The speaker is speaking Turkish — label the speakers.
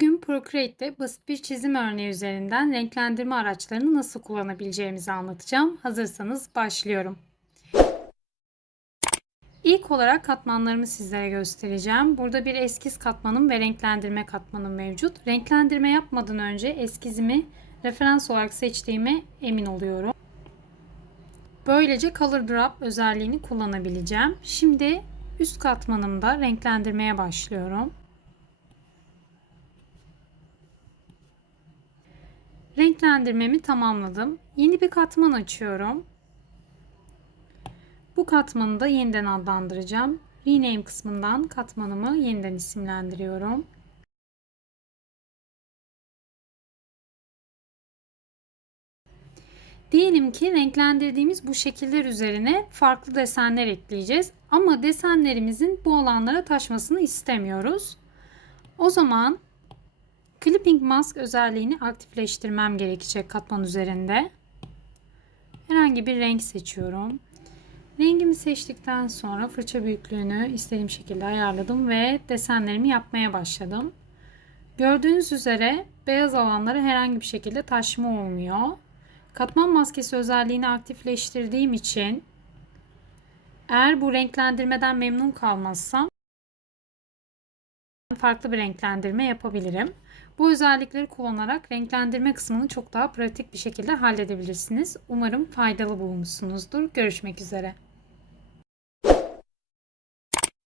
Speaker 1: Bugün Procreate'de basit bir çizim örneği üzerinden renklendirme araçlarını nasıl kullanabileceğimizi anlatacağım. Hazırsanız başlıyorum. İlk olarak katmanlarımı sizlere göstereceğim. Burada bir eskiz katmanım ve renklendirme katmanım mevcut. Renklendirme yapmadan önce eskizimi referans olarak seçtiğime emin oluyorum. Böylece Color Drop özelliğini kullanabileceğim. Şimdi üst katmanımda renklendirmeye başlıyorum. Renklendirmemi tamamladım. Yeni bir katman açıyorum. Bu katmanı da yeniden adlandıracağım. Rename kısmından katmanımı yeniden isimlendiriyorum. Diyelim ki renklendirdiğimiz bu şekiller üzerine farklı desenler ekleyeceğiz. Ama desenlerimizin bu alanlara taşmasını istemiyoruz. O zaman Clipping Mask özelliğini aktifleştirmem gerekecek katman üzerinde. Herhangi bir renk seçiyorum. Rengimi seçtikten sonra fırça büyüklüğünü istediğim şekilde ayarladım ve desenlerimi yapmaya başladım. Gördüğünüz üzere beyaz alanlara herhangi bir şekilde taşma olmuyor. Katman maskesi özelliğini aktifleştirdiğim için eğer bu renklendirmeden memnun kalmazsam farklı bir renklendirme yapabilirim. Bu özellikleri kullanarak renklendirme kısmını çok daha pratik bir şekilde halledebilirsiniz. Umarım faydalı bulmuşsunuzdur. Görüşmek üzere.